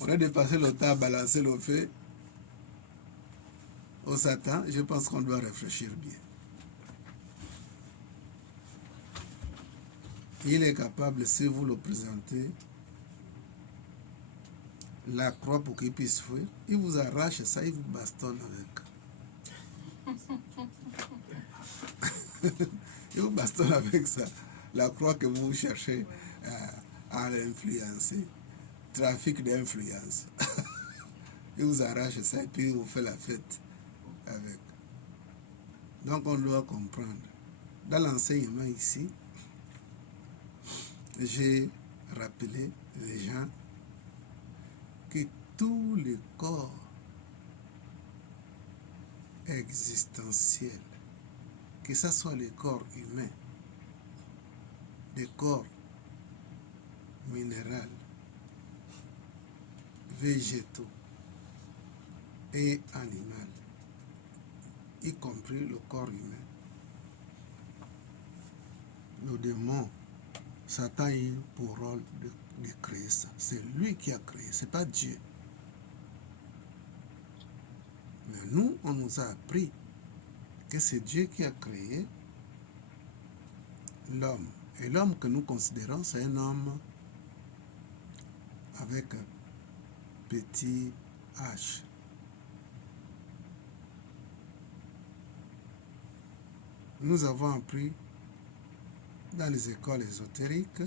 On a dépassé le temps à balancer le feu au Satan. Je pense qu'on doit réfléchir bien. Il est capable, si vous le présentez, la croix pour qu'il puisse fuir, il vous arrache ça, il vous bastonne avec. Il vous bastonne avec ça. La croix que vous cherchez à l'influencer. Trafic d'influence. Il vous arrache ça et puis il vous fait la fête avec. Donc on doit comprendre. Dans l'enseignement ici, j'ai rappelé les gens que tous les corps existentiels, que ce soit les corps humains, les corps minéraux, végétaux et animaux, y compris le corps humain, le démon, Satan a eu pour rôle de créer ça. C'est lui qui a créé, ce n'est pas Dieu. Mais nous, on nous a appris que c'est Dieu qui a créé l'homme. Et l'homme que nous considérons, c'est un homme avec un petit H. Nous avons appris dans les écoles ésotériques,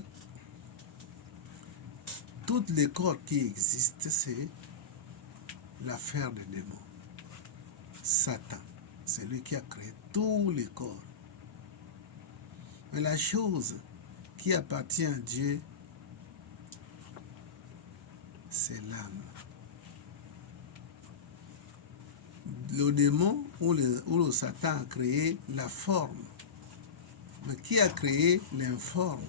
toutes les corps qui existent, c'est l'affaire des démons. Satan, c'est lui qui a créé tous les corps. Mais la chose qui appartient à Dieu, c'est l'âme. Le démon ou le Satan a créé la forme. Mais qui a créé l'informe?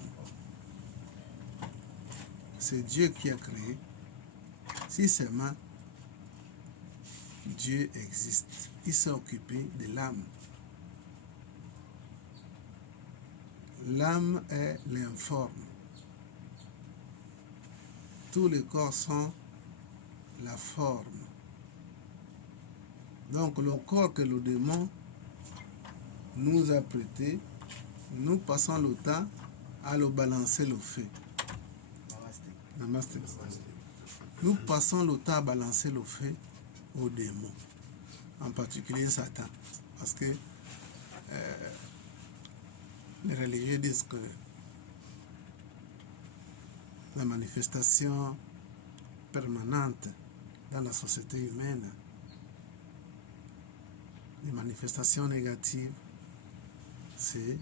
C'est Dieu qui a créé. Si seulement Dieu existe, il s'est occupé de l'âme. L'âme est l'informe. Tous les corps sont la forme. Donc le corps que le démon nous a prêté, nous passons le temps à le balancer le feu. Namaste. Nous passons le temps à balancer le feu au démon, en particulier Satan. Parce que les religieux disent que la manifestation permanente dans la société humaine, les manifestations négatives, c'est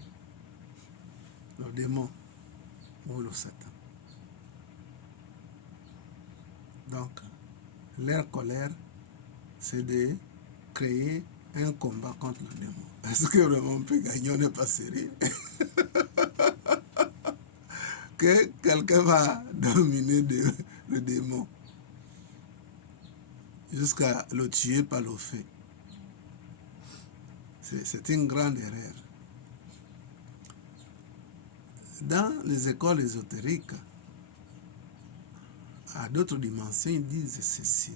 le démon ou le Satan. Donc, leur colère, c'est de créer un combat contre le démon. Est-ce que vraiment on peut gagner? On n'est pas sérieux. Que quelqu'un va dominer le démon jusqu'à le tuer par le feu. C'est une grande erreur. Dans les écoles ésotériques, à d'autres dimensions, ils disent ceci.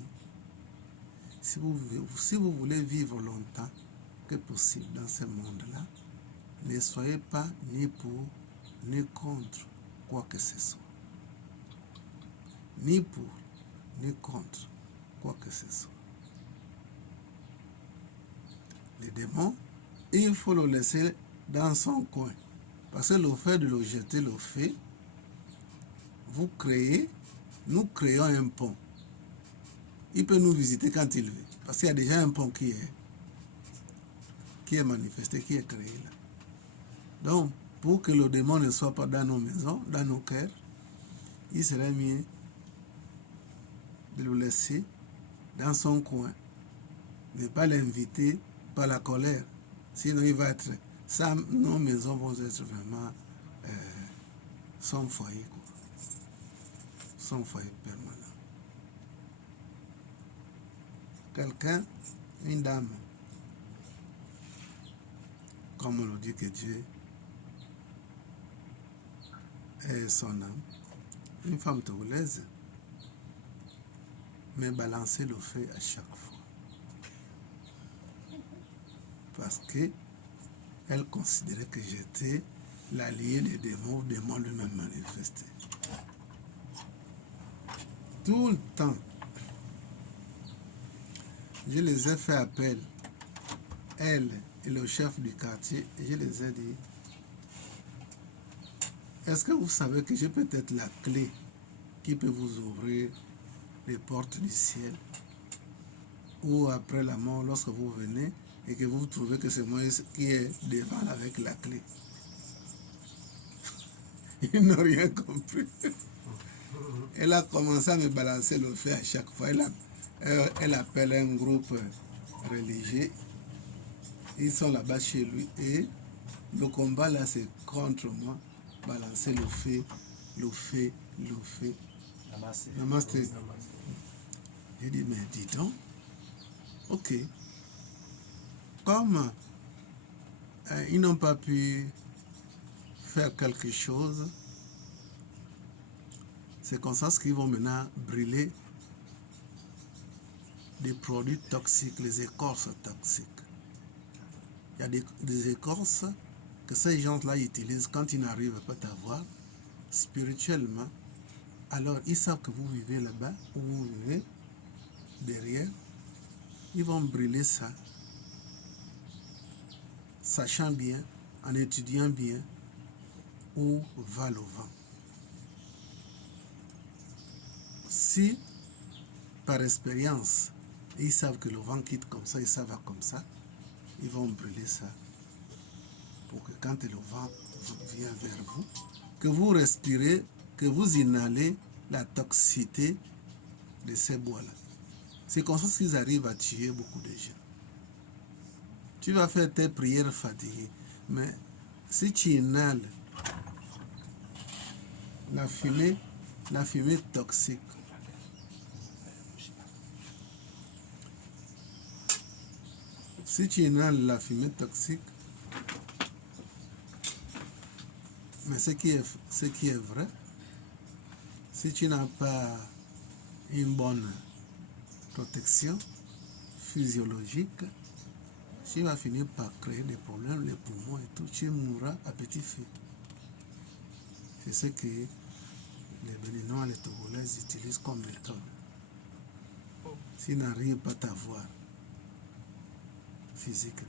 Si vous voulez vivre longtemps que possible dans ce monde-là, ne soyez pas ni pour ni contre quoi que ce soit. Ni pour ni contre quoi que ce soit. Les démons, il faut le laisser dans son coin. Parce que le fait de le jeter le feu, nous créons un pont. Il peut nous visiter quand il veut. Parce qu'il y a déjà un pont qui est manifesté, qui est créé là. Donc, pour que le démon ne soit pas dans nos maisons, dans nos cœurs, il serait mieux de le laisser dans son coin. Ne pas l'inviter par la colère. Sinon, il va être... Ça, nos maisons vont être vraiment son foyer, quoi. Son foyer permanent. Quelqu'un, une dame, comme on le dit que Dieu est son âme, une femme togolaise, me balancer le feu à chaque fois. Parce que elle considérait que j'étais l'allié des démons, le démon lui-même manifesté. Tout le temps, je les ai fait appel, elle et le chef du quartier, et je les ai dit, est-ce que vous savez que j'ai peut-être la clé qui peut vous ouvrir les portes du ciel? Ou après la mort, lorsque vous venez et que vous trouvez que c'est moi qui est devant avec la clé. Ils n'ont rien compris. Elle a commencé à me balancer le feu à chaque fois. Elle appelle un groupe religieux. Ils sont là-bas chez lui et le combat là c'est contre moi. Balancer le feu, le feu, le feu. Namasté. J'ai dit, mais dis donc, ok. Comme ils n'ont pas pu faire quelque chose, c'est comme ça qu'ils vont maintenant brûler des produits toxiques, les écorces toxiques. Il y a des écorces que ces gens-là utilisent quand ils n'arrivent pas à voir spirituellement. Alors, ils savent que vous vivez là-bas, ou vous vivez derrière. Ils vont brûler ça, sachant bien, en étudiant bien, où va le vent. Si, par expérience, ils savent que le vent quitte comme ça et ça va comme ça, ils vont brûler ça. Pour que quand le vent vient vers vous, que vous respirez, que vous inhalez la toxicité de ces bois-là. C'est comme ça qu'ils arrivent à tuer beaucoup de gens. Tu vas faire tes prières fatiguées, mais si tu inhales la fumée toxique, si tu inhales la fumée toxique, mais ce qui est vrai, si tu n'as pas une bonne protection physiologique, tu vas finir par créer des problèmes, les poumons et tout, tu mourras à petit feu. C'est ce que les Béninois et les Togolais utilisent comme méthode. S'ils n'arrivent pas à t'avoir physiquement.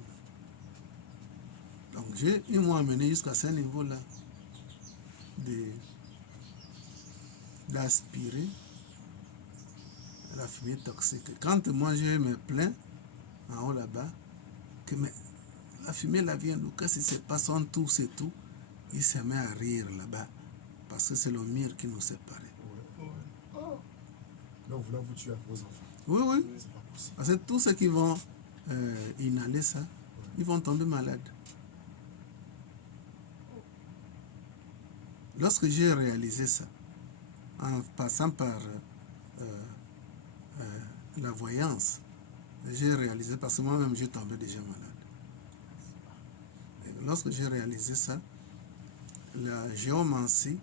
Donc ils m'ont amené jusqu'à ce niveau-là d'aspirer la fumée toxique. Quand moi je me plains en haut là-bas, que mais la fumée là vient d'où? Qu'est-ce qui se passe en tout, c'est tout? Il se met à rire là-bas parce que c'est le mur qui nous séparait. Donc là vous tuez vos enfants. Oui. Parce que tous ceux qui vont inhaler ça, ils vont tomber malades. Lorsque j'ai réalisé ça, en passant par la voyance, j'ai réalisé, parce que moi-même j'ai tombé déjà malade. Et lorsque j'ai réalisé ça, la géomancie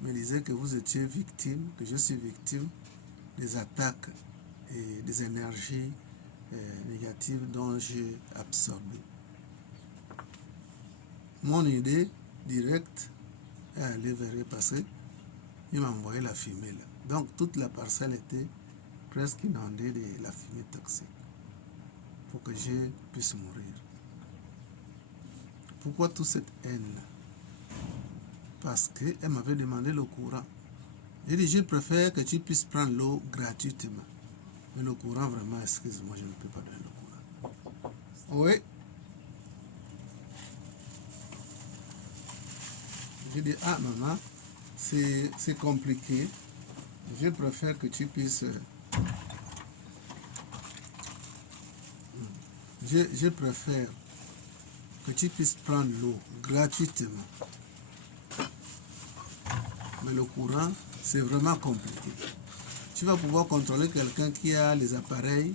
me disait que vous étiez victime, que je suis victime des attaques et des énergies négatives dont j'ai absorbé. Mon idée directe est aller vers eux parce qu'il m'a envoyé la fumée là. Donc toute la parcelle était presque inondée de la fumée toxique pour que je puisse mourir. Pourquoi toute cette haine-là? Parce qu'elle m'avait demandé le courant. J'ai dit, je préfère que tu puisses prendre l'eau gratuitement. Mais le courant, vraiment, excuse-moi, je ne peux pas donner le courant. Oui. J'ai dit, ah maman, c'est compliqué. Je préfère que tu puisses... Je préfère que tu puisses prendre l'eau gratuitement. Mais le courant, c'est vraiment compliqué. Tu vas pouvoir contrôler quelqu'un qui a les appareils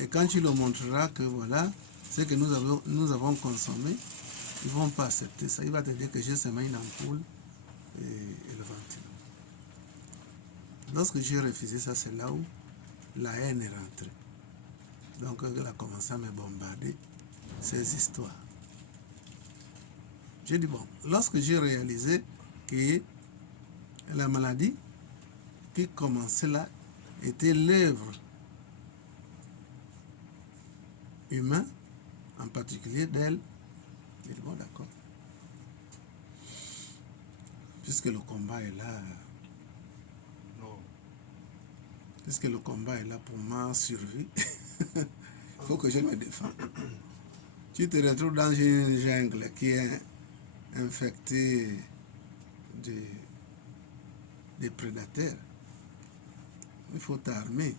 et quand tu le montreras que voilà, ce que nous avons consommé, ils ne vont pas accepter ça. Il va te dire que j'ai seulement une ampoule et le ventilo. Lorsque j'ai refusé ça, c'est là où la haine est rentrée. Donc elle a commencé à me bombarder ces histoires. J'ai dit, bon, lorsque j'ai réalisé que la maladie qui commençait là était l'œuvre humaine, en particulier d'elle, j'ai dit, bon, d'accord. Puisque le combat est là, puisque le combat est là pour ma survie, il faut que je me défende. Tu te retrouves dans une jungle qui est infectée des prédateurs. Il faut t'armer.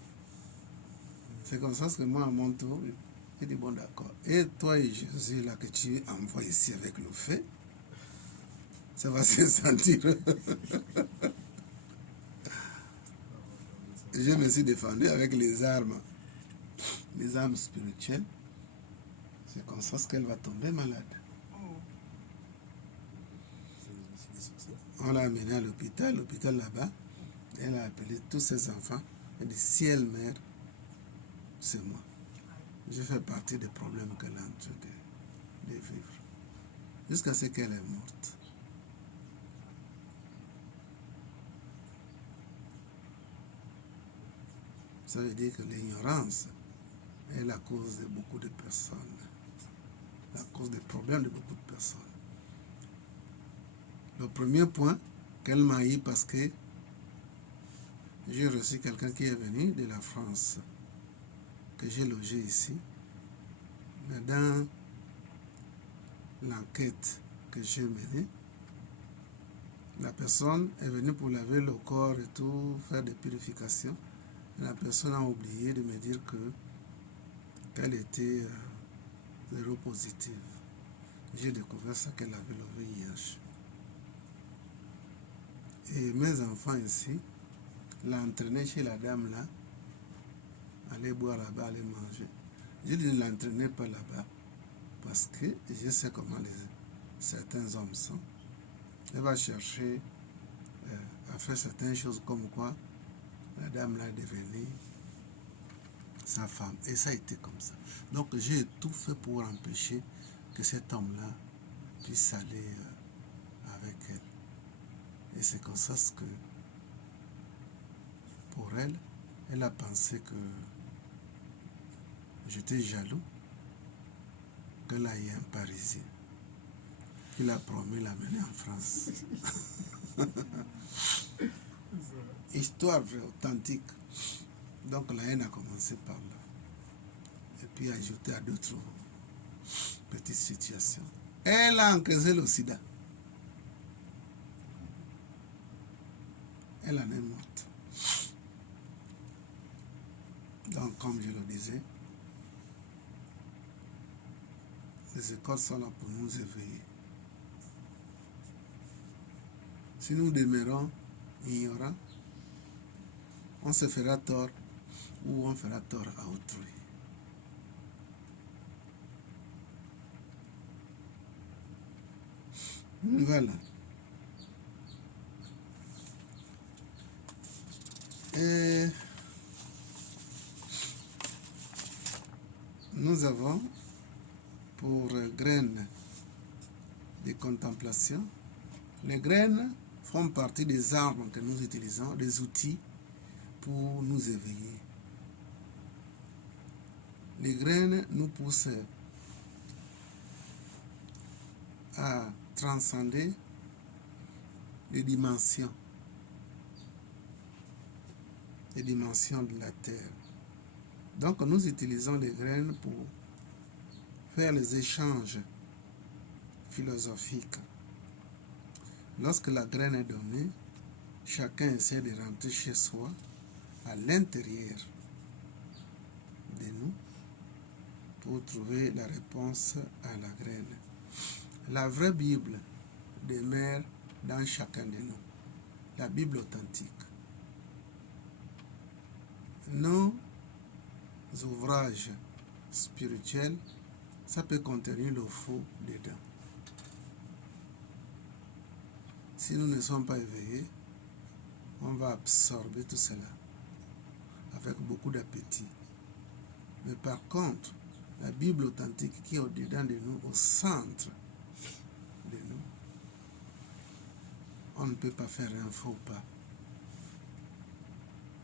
C'est comme ça que moi, à mon tour, j'ai dit, bon, d'accord. Et toi et Jésus, là, que tu envoies ici avec le feu, ça va se sentir. Je me suis défendu avec les armes spirituelles. C'est comme ça qu'elle va tomber malade. On l'a amenée à l'hôpital là-bas. Elle a appelé tous ses enfants. Elle dit, si elle meurt, c'est moi. Je fais partie des problèmes qu'elle est en train de vivre. Jusqu'à ce qu'elle est morte. Ça veut dire que l'ignorance est la cause de beaucoup de personnes. La cause des problèmes de beaucoup de personnes. Le premier point qu'elle m'a eu parce que j'ai reçu quelqu'un qui est venu de la France, que j'ai logé ici. Mais dans l'enquête que j'ai menée, la personne est venue pour laver le corps et tout, faire des purifications. La personne a oublié de me dire qu'elle était séropositive. J'ai découvert ça qu'elle avait le VIH. Et mes enfants ici l'ont entraîné chez la dame là, aller boire là-bas, aller manger. Je ne l'entraînais pas là-bas parce que je sais comment certains hommes sont. Elle va chercher à faire certaines choses comme quoi la dame là est devenue sa femme. Et ça a été comme ça. Donc j'ai tout fait pour empêcher que cet homme-là puisse aller avec elle. Et c'est comme ça que pour elle, elle a pensé que j'étais jaloux qu'elle aille un Parisien. Il a promis l'amener en France. Histoire vraie, authentique. Donc la haine a commencé par là. Et puis ajouté à d'autres petites situations. Elle a encaissé le sida. Elle en est morte. Donc comme je le disais, les écoles sont là pour nous éveiller. Si nous demeurons ignorants, on se fera tort ou on fera tort à autrui. Voilà. Et nous avons pour graines de contemplation. Les graines font partie des armes que nous utilisons, des outils pour nous éveiller. Les graines nous poussent à transcender les dimensions de la terre. Donc nous utilisons les graines pour faire les échanges philosophiques. Lorsque la graine est donnée, chacun essaie de rentrer chez soi, à l'intérieur de nous, pour trouver la réponse à la graine. La vraie Bible demeure dans chacun de nous. La Bible authentique. Nos ouvrages spirituels, ça peut contenir le faux dedans. Si nous ne sommes pas éveillés, on va absorber tout cela avec beaucoup d'appétit. Mais par contre, la Bible authentique qui est au-dedans de nous, au centre de nous, on ne peut pas faire un faux pas.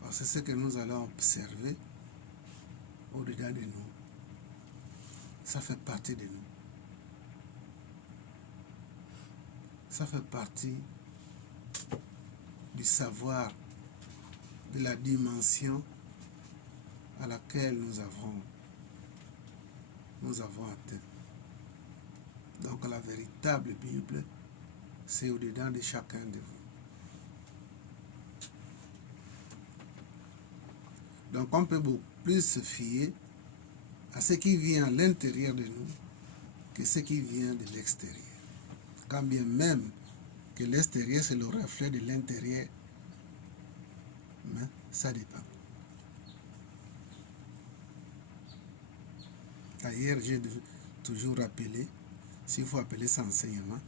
Parce que ce que nous allons observer au-dedans de nous, ça fait partie de nous. Ça fait partie du savoir, de la dimension à laquelle nous avons atteint. Donc la véritable Bible, c'est au-dedans de chacun de vous. Donc on peut beaucoup plus se fier à ce qui vient à l'intérieur de nous que ce qui vient de l'extérieur. Quand bien même que l'extérieur c'est le reflet de l'intérieur, mais ça dépend. D'ailleurs, j'ai toujours rappelé, s'il faut appeler ça enseignement,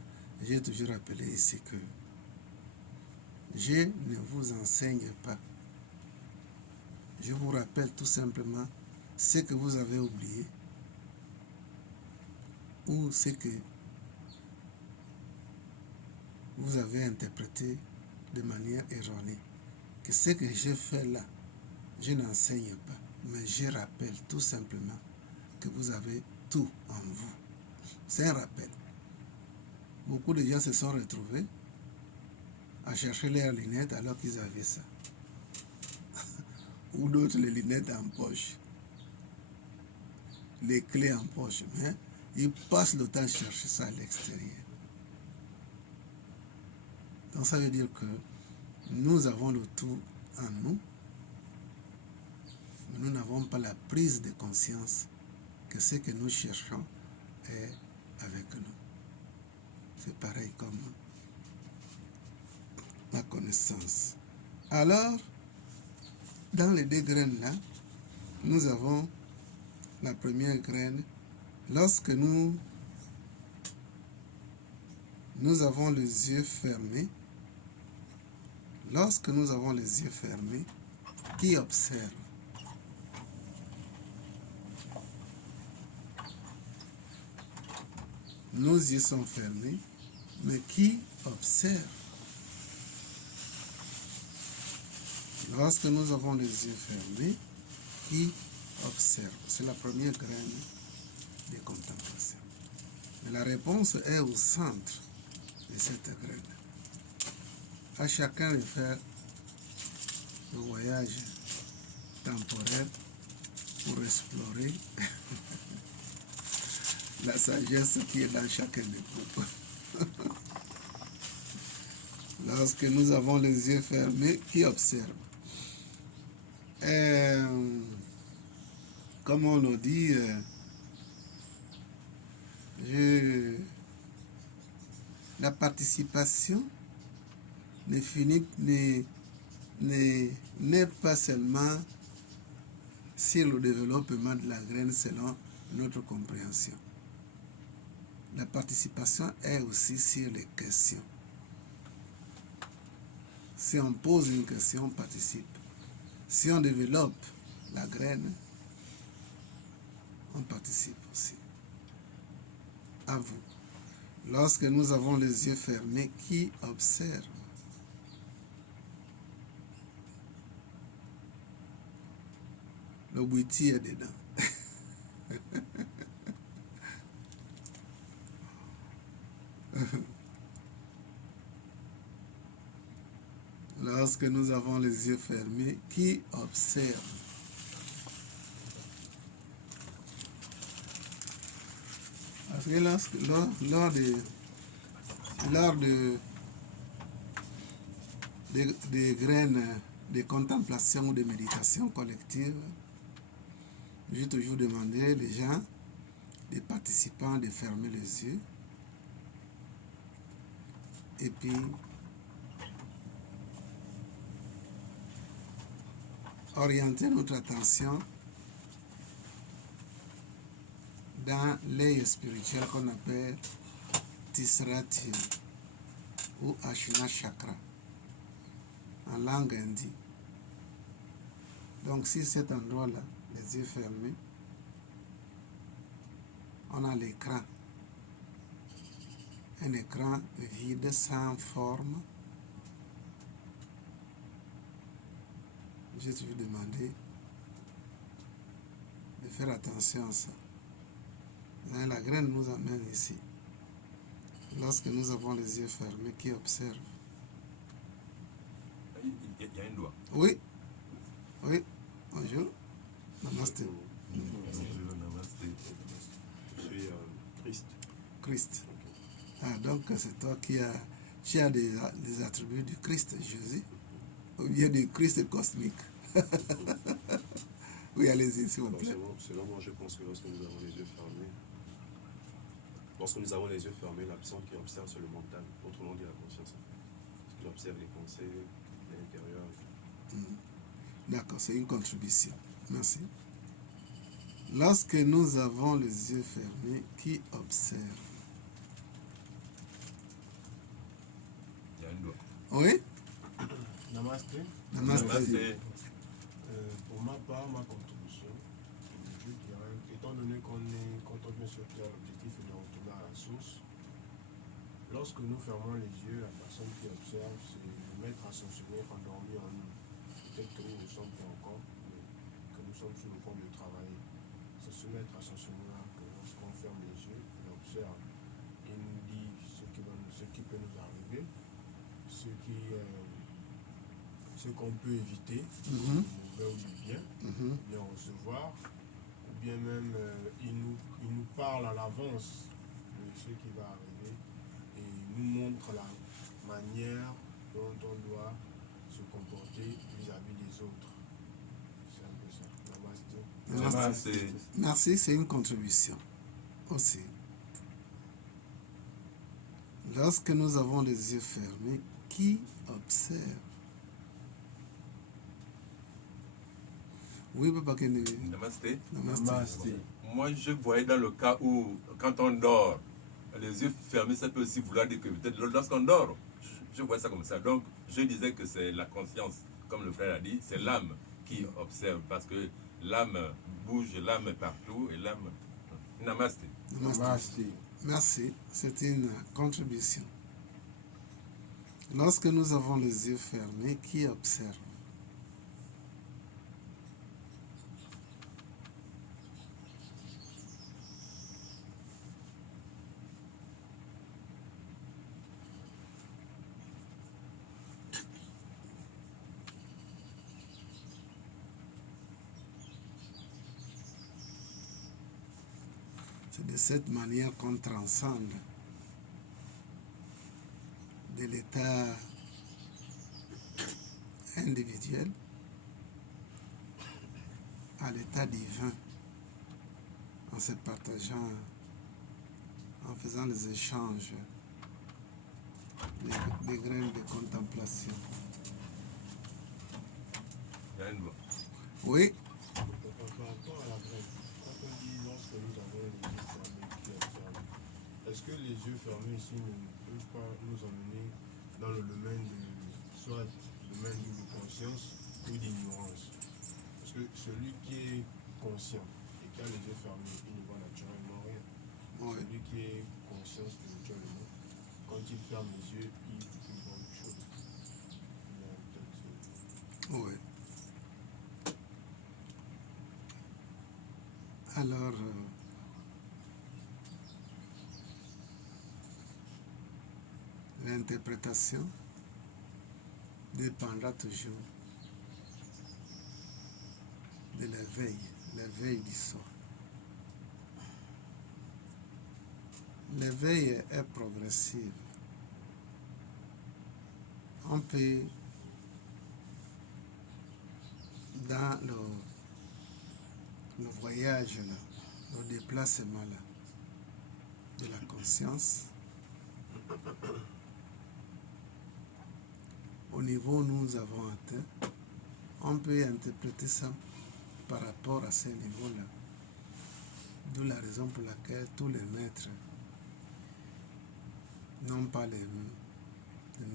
j'ai toujours rappelé ici que je ne vous enseigne pas. Je vous rappelle tout simplement ce que vous avez oublié ou ce que vous avez interprété de manière erronée. Que ce que je fais là, je n'enseigne pas, mais je rappelle tout simplement que vous avez tout en vous. C'est un rappel. Beaucoup de gens se sont retrouvés à chercher leurs lunettes alors qu'ils avaient ça. Ou d'autres les lunettes en poche, les clés en poche, mais ils passent le temps à chercher ça à l'extérieur. Donc ça veut dire que nous avons le tout en nous, mais nous n'avons pas la prise de conscience que ce que nous cherchons est avec nous. C'est pareil comme la connaissance. Alors, dans les deux graines là, nous avons la première graine. Lorsque nous avons les yeux fermés, lorsque nous avons les yeux fermés, qui observe? Nos yeux sont fermés, mais qui observe? Lorsque nous avons les yeux fermés, qui observe? C'est la première graine de contemplation. Mais la réponse est au centre de cette graine. À chacun de faire le voyage temporel pour explorer la sagesse qui est dans chacun de nous. Lorsque nous avons les yeux fermés, qui observe? Comme on le dit, la participation n'est pas seulement sur le développement de la graine selon notre compréhension. La participation est aussi sur les questions. Si on pose une question, on participe. Si on développe la graine, on participe aussi. À vous. Lorsque nous avons les yeux fermés, qui observe? Le bouti est dedans. Lorsque nous avons les yeux fermés, qui observe? Parce que lors des graines de contemplation ou de méditation collective, j'ai toujours demandé les gens, les participants, de fermer les yeux et puis orienter notre attention dans l'œil spirituel qu'on appelle Tisrati ou Ashina Chakra. en langue hindi. Donc, si cet endroit-là, les yeux fermés, on a l'écran. Un écran vide, sans forme. Je te vais demander de faire attention à ça. La graine nous amène ici. Lorsque nous avons les yeux fermés, qui observe? Il y a un doigt. Oui. Oui. Bonjour. Namaste. Bonjour, namasté. Je suis Christ. Christ. Ah, donc c'est toi qui as des attributs du Christ Jésus, ou bien du Christ cosmique. Oui, allez-y, s'il vous plaît. Selon moi, je pense que lorsque nous avons les yeux fermés, la personne qui observe, c'est le mental. Autrement dit, la conscience. Parce qu'il observe les pensées, l'intérieur. D'accord, c'est une contribution. Merci. Lorsque nous avons les yeux fermés, qui observe? Il y a un doigt. Oui? Namasté. Namaste. Pour ma part, ma contribution, je dirais, étant donné quand on vient sur Terre, l'objectif est de retourner à la source. Lorsque nous fermons les yeux, la personne qui observe, c'est de mettre à son souvenir endormi en nous. Peut-être que nous ne sommes pas encore, mais que nous sommes sur le point de travailler. C'est se mettre à son souvenir que lorsqu'on ferme les yeux, on observe. Il nous dit ce qui peut nous arriver, ce qu'on peut éviter, du mauvais ou du bien, bien recevoir, ou bien même il nous parle à l'avance de ce qui va arriver et nous montre la manière dont on doit se comporter vis-à-vis des autres. C'est un peu ça. Namasté. Namasté. Merci, c'est une contribution aussi. Lorsque nous avons les yeux fermés, qui observe? Oui, Papa Kennedy. Namasté. Namaste. Moi, je voyais dans le cas où, quand on dort, les yeux fermés, ça peut aussi vouloir dire que peut-être lorsqu'on dort, je vois ça comme ça. Donc, je disais que c'est la conscience, comme le frère a dit, c'est l'âme qui observe, parce que l'âme bouge, l'âme est partout, et l'âme... Namasté. Namaste. Merci, c'est une contribution. Lorsque nous avons les yeux fermés, qui observe? C'est de cette manière qu'on transcende de l'état individuel à l'état divin, en se partageant, en faisant les échanges, des graines de contemplation. Il y a un doigt. Oui, Par rapport à la graine, quand on dit lorsque nous avons les yeux fermés qui observent, est-ce que les yeux fermés ici ne peuvent pas nous emmener dans le domaine soit le domaine de conscience ou d'ignorance? Parce que celui qui est conscient et qui a les yeux fermés, il ne voit naturellement rien. oui. Celui qui est conscient spirituellement, quand il ferme les yeux, il voit autre chose. Oui. Alors, l'interprétation dépendra toujours de l'éveil du soi. L'éveil est progressif. On peut, dans le voyage, là, le déplacement là, de la conscience, au niveau où nous avons atteint, on peut interpréter ça par rapport à ce niveau-là. D'où la raison pour laquelle tous les maîtres n'ont pas les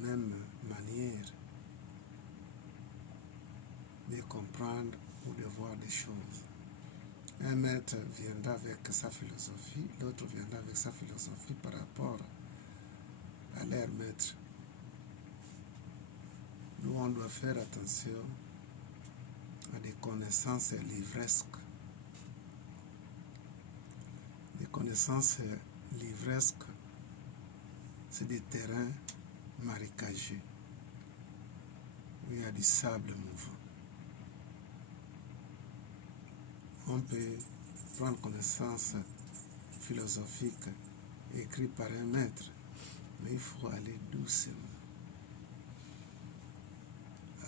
mêmes manières de comprendre ou de voir des choses. Un maître viendra avec sa philosophie, l'autre viendra avec sa philosophie par rapport à leur maître. Nous, on doit faire attention à des connaissances livresques. Des connaissances livresques, c'est des terrains marécageux où il y a du sable mouvant. On peut prendre connaissance philosophique écrite par un maître, mais il faut aller doucement.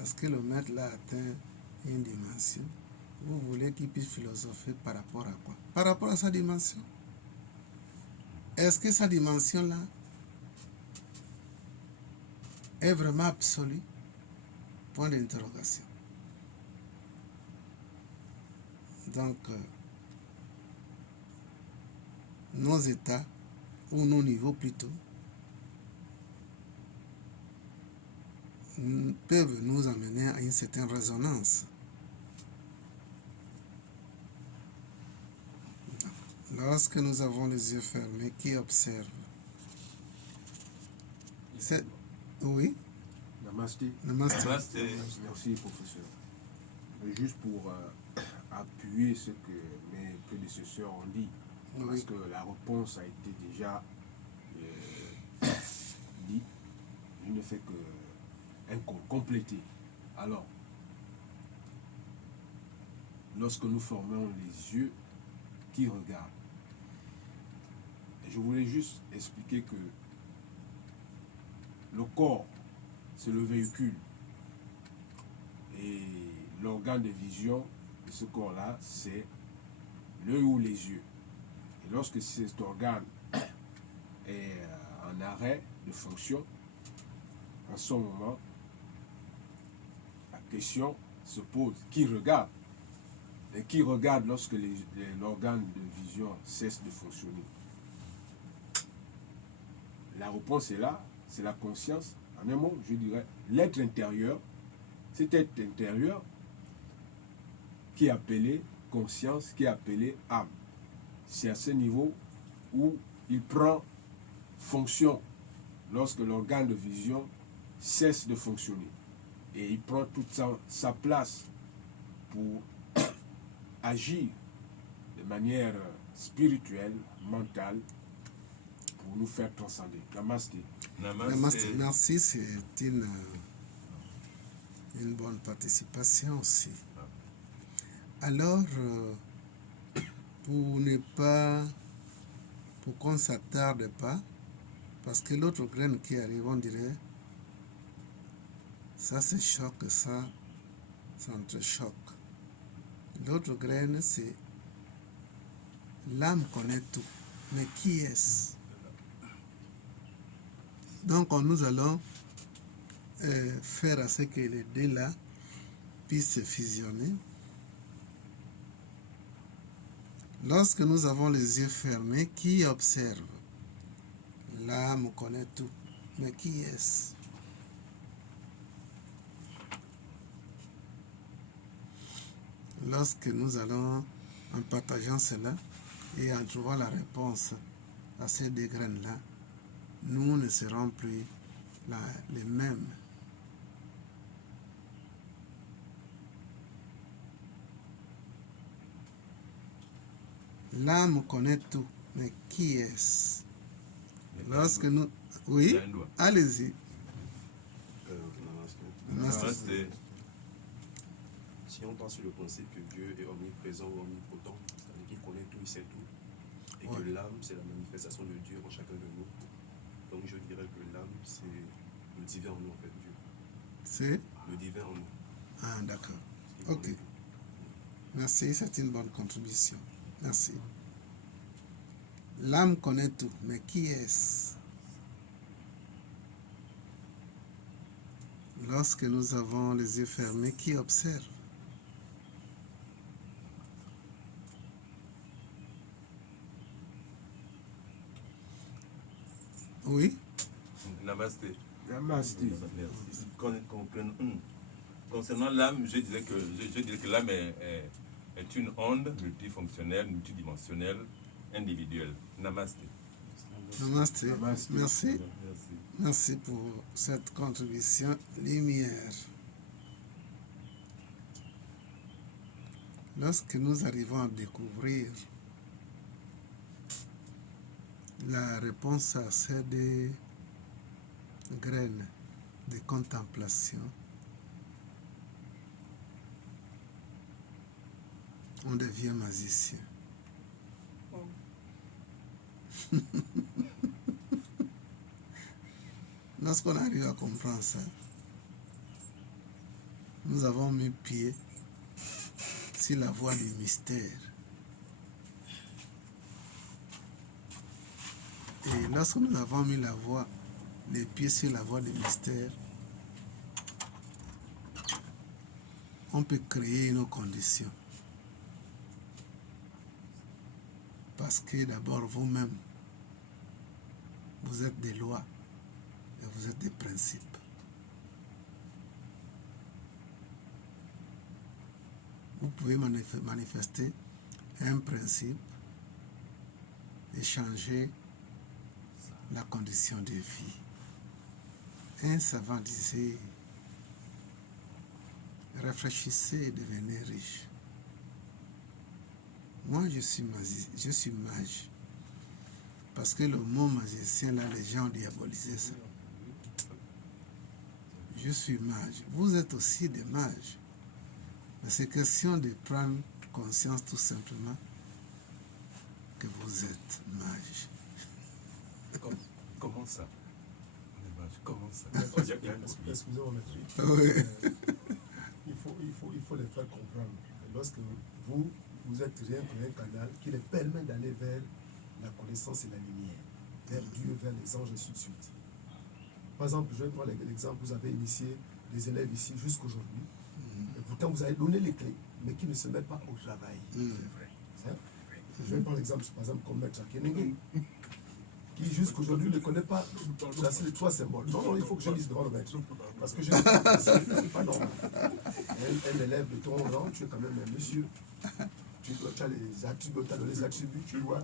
Est-ce que le maître l'a atteint une dimension? Vous voulez qu'il puisse philosopher par rapport à quoi? Par rapport à sa dimension. Est-ce que sa dimension-là est vraiment absolue? Point d'interrogation. Donc, nos états, ou nos niveaux plutôt, peuvent nous amener à une certaine résonance. Lorsque nous avons les yeux fermés, qui observe? C'est... Oui? Namasté. Namasté. Merci, professeur. Juste pour appuyer ce que mes prédécesseurs ont dit, Oui. parce que la réponse a été déjà dit, je ne fais que compléter. Alors, lorsque nous formons les yeux, qui regardent? Je voulais juste expliquer que le corps, c'est le véhicule. Et l'organe de vision de ce corps-là, c'est l'œil ou les yeux. Et lorsque cet organe est en arrêt de fonction, en ce moment, la question se pose, qui regarde? Et qui regarde lorsque l'organe de vision cesse de fonctionner? La réponse est là, c'est la conscience. En un mot, je dirais, l'être intérieur, cet être intérieur qui est appelé conscience, qui est appelé âme. C'est à ce niveau où il prend fonction lorsque l'organe de vision cesse de fonctionner. Et il prend toute sa place pour agir de manière spirituelle, mentale, pour nous faire transcender. Namasté. Namasté. Merci, c'est une bonne participation aussi. Alors, pour qu'on ne s'attarde pas, parce que l'autre graine qui arrive, on dirait, ça se choque, ça s'entrechoque. L'autre graine, c'est l'âme connaît tout. Mais qui est-ce? Donc, nous allons faire à ce que les deux là puissent se fusionner. Lorsque nous avons les yeux fermés, qui observe? L'âme connaît tout. Mais qui est-ce? Lorsque nous allons, en partageant cela et en trouvant la réponse à ces deux graines-là, nous ne serons plus les mêmes. L'âme connaît tout, mais qui est-ce? Lorsque nous... Oui, allez-y. Namasté. Si on part sur le principe que Dieu est omniprésent ou omnipotent, c'est-à-dire qu'il connaît tout, il sait tout, et que l'âme, c'est la manifestation de Dieu en chacun de nous. Donc je dirais que l'âme, c'est le divin en nous, en fait, Dieu. C'est le divin en nous. Ah, d'accord. Ok. Merci, c'est une bonne contribution. Merci. L'âme connaît tout, mais qui est-ce? Lorsque nous avons les yeux fermés, qui observe? Oui? Namasté. Namasté. Merci. Qu'on comprenne concernant l'âme, je dirais que l'âme est une onde multifonctionnelle, multidimensionnelle, individuelle. Namaste. Namaste. Namaste. Merci. Merci. Merci pour cette contribution lumière. Lorsque nous arrivons à découvrir la réponse à ces deux graines de contemplation, on devient magicien. Lorsqu'on arrive à comprendre ça, nous avons mis pied sur la voie du mystère. Et lorsque nous avons mis les pieds sur la voie du mystère, on peut créer nos conditions. Parce que d'abord, vous-même, vous êtes des lois et vous êtes des principes. Vous pouvez manifester un principe et changer la condition de vie. Un savant disait, réfléchissez et devenez riche. Moi, je suis mage. Parce que le mot magicien, là, les gens ont diabolisé ça. Je suis mage. Vous êtes aussi des mages. Mais c'est question de prendre conscience tout simplement que vous êtes mage. Comment ça? Comment ça? Excusez-moi, maître. Oui. Il faut les faire comprendre. Lorsque vous êtes rien qu'un canal qui les permet d'aller vers la connaissance et la lumière, vers Dieu, vers les anges, et ainsi de suite. Par exemple, je vais prendre l'exemple, vous avez initié des élèves ici jusqu'aujourd'hui, et pourtant vous avez donné les clés, mais qui ne se mettent pas au travail. C'est vrai. Hein? Je vais prendre l'exemple, par exemple, comme Maître Akenenge, qui jusqu'aujourd'hui ne connaît pas placer les 3 symboles. Non, il faut que je dise devant le maître. Parce que je ne sais pas, c'est pas normal. Un élève de ton rang, tu es quand même un monsieur. Tu as les attributs, tu dois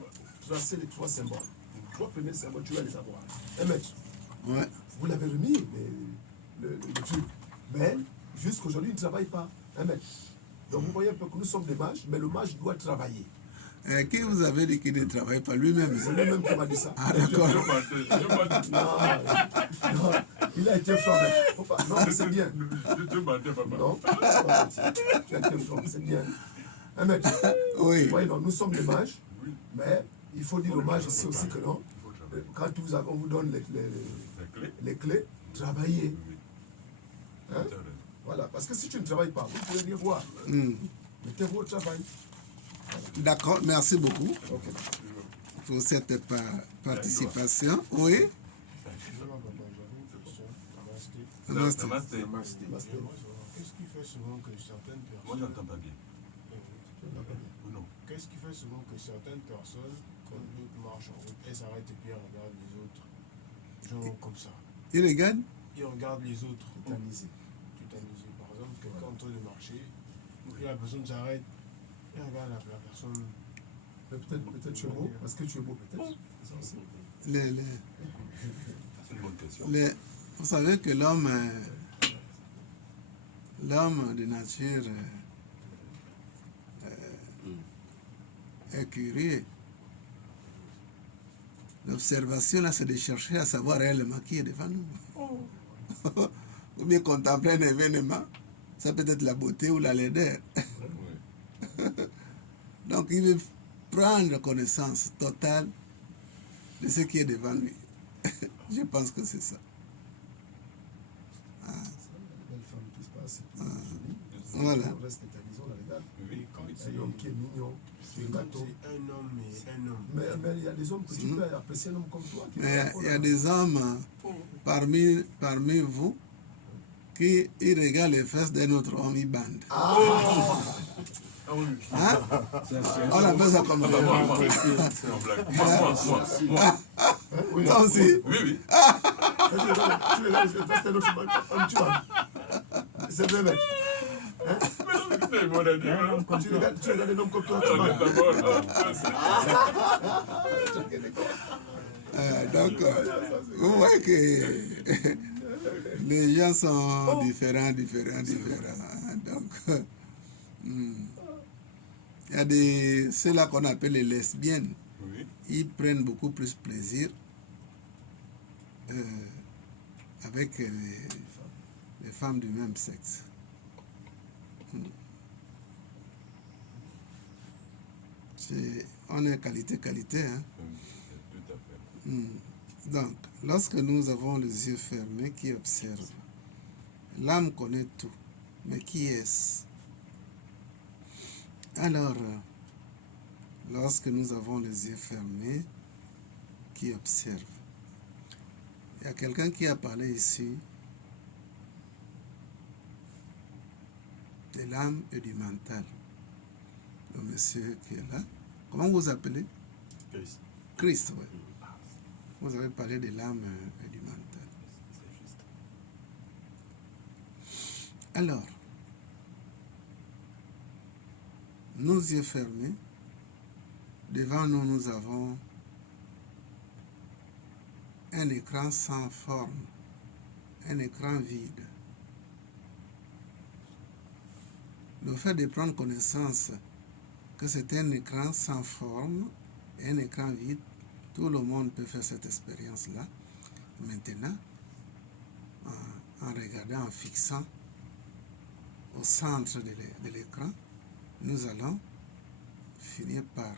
tracer les 3 symboles. Les 3 premiers symboles, tu vas les avoir. Un maître, Ouais. vous l'avez remis, le truc. Mais jusqu'aujourd'hui, il ne travaille pas. Un maître. Donc vous voyez un peu que nous sommes des mages, mais le mage doit travailler. Qui vous avez dit qu'il ne travaille pas lui-même? C'est lui-même qui m'a dit ça. Ah, d'accord. Non, il a été franc. Faut pas. Non, mais c'est bien. Non, tu as été franc, c'est bien. Un maître. Oui. Oui, non, nous sommes des mages, mais il faut dire aux mages ici aussi que non. Quand on vous donne les clés, travaillez. Hein? Voilà, parce que si tu ne travailles pas, vous ne pouvez rien voir. Mettez-vous au travail. D'accord, merci beaucoup Ok. pour cette participation. Oui. Excusez-moi, papa, j'avais une question. Namaste. Namaste. Qu'est-ce qui fait souvent que certaines personnes. Moi, j'entends pas bien. Ou non? Qu'est-ce qui fait souvent que certaines personnes, quand d'autres marchent en route, elles s'arrêtent et puis elles regardent les autres? Genre comme ça. Il regarde? Ils regardent les autres. Tétanisés. Par exemple, quelqu'un en train de marcher, puis la personne s'arrête, et regarde la personne. Peut-être tu es beau, parce que tu es beau, peut-être. C'est une bonne question. Vous savez que l'homme de nature est curieux. L'observation, là, c'est de chercher à savoir réellement qui est devant nous. Ou bien contempler un événement. Ça peut être la beauté ou la laideur. Donc, il veut prendre connaissance totale de ce qui est devant lui. Je pense que c'est ça. La belle femme qui se passe, et puis Voilà. on reste tétanisé, on la regarde. Oui, C'est un homme qui est mignon, c'est un gâteau. C'est un homme et un homme. Mais il y a des hommes que tu peux apprécier un homme comme toi. Qui Mais il y a des hommes parmi vous qui ils regardent les fesses d'un autre homme, ils bandent. Hein? On appelle ça comme ça. Oui, Toi aussi. Oui. c'est vrai, mec. Mais mon ami, Un homme comme Tu toi. regardes un homme comme toi, tu on vas. est d'abord. Donc, vous voyez que les gens sont différents. Donc, il y a ceux-là qu'on appelle les lesbiennes. Oui. Ils prennent beaucoup plus plaisir avec les femmes du même sexe. On est qualité, hein. Tout à fait. Donc, lorsque nous avons les yeux fermés qui observent, l'âme connaît tout. Mais qui est-ce? Alors, lorsque nous avons les yeux fermés qui observent, il y a quelqu'un qui a parlé ici de l'âme et du mental. Le monsieur qui est là. Comment vous appelez? Christ. Christ, oui. Vous avez parlé de l'âme et du mental. C'est juste. Alors, nos yeux fermés, devant nous, nous avons un écran sans forme, un écran vide. Le fait de prendre connaissance que c'est un écran sans forme et un écran vide, tout le monde peut faire cette expérience-là. Maintenant, en regardant, en fixant au centre de l'écran, nous allons finir par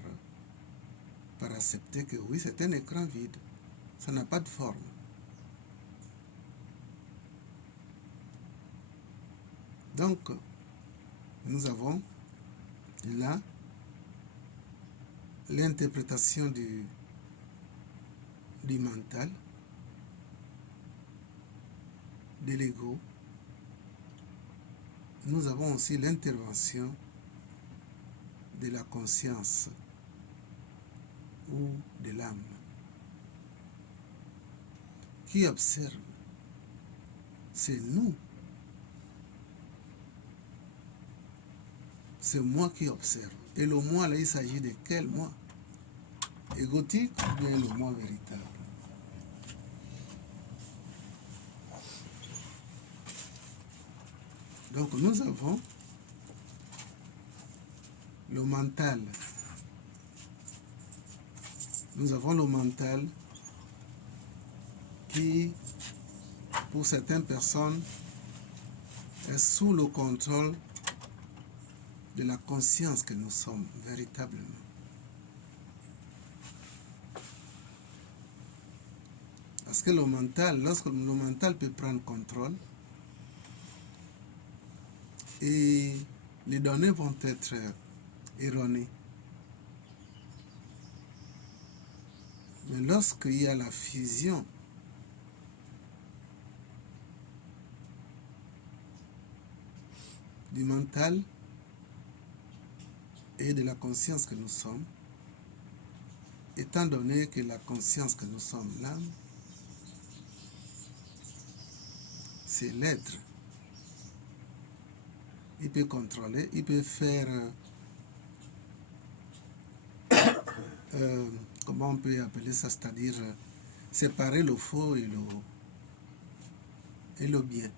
accepter que oui, c'est un écran vide. Ça n'a pas de forme. Donc, nous avons là l'interprétation du mental, de l'ego. Nous avons aussi l'intervention de la conscience ou de l'âme qui observe. C'est nous. C'est moi qui observe. Et le moi, là, il s'agit de quel moi? Égotique ou bien le moi véritable? Donc, nous avons le mental. Nous avons le mental qui, pour certaines personnes, est sous le contrôle de la conscience que nous sommes véritablement. Parce que le mental, lorsque le mental peut prendre contrôle, et les données vont être erronées. Mais lorsqu'il y a la fusion du mental et de la conscience que nous sommes, étant donné que la conscience que nous sommes, l'âme, c'est l'être. Il peut contrôler, il peut faire, comment on peut appeler ça, c'est-à-dire séparer le faux et le bien.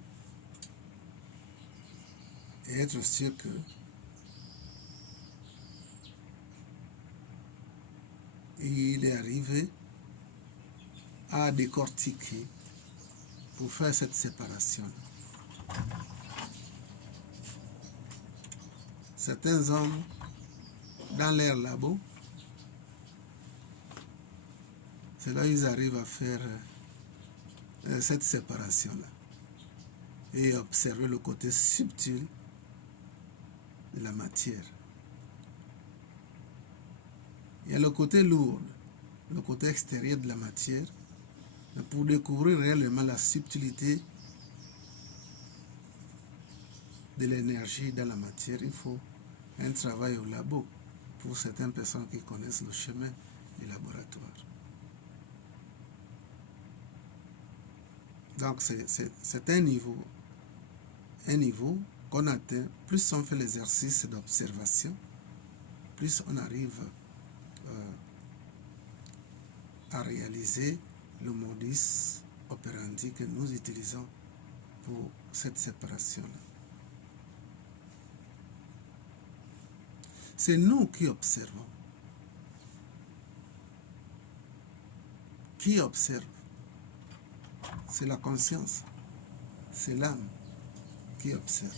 Et être sûr que il est arrivé à décortiquer pour faire cette séparation. Certains hommes, dans leur labo, c'est là qu'ils arrivent à faire cette séparation-là et observer le côté subtil de la matière. Il y a le côté lourd, le côté extérieur de la matière, mais pour découvrir réellement la subtilité de l'énergie dans la matière, il faut un travail au labo pour certaines personnes qui connaissent le chemin du laboratoire. Donc c'est un niveau qu'on atteint, plus on fait l'exercice d'observation, plus on arrive à réaliser le modus operandi que nous utilisons pour cette séparation-là. C'est nous qui observons. Qui observe? C'est la conscience, c'est l'âme qui observe.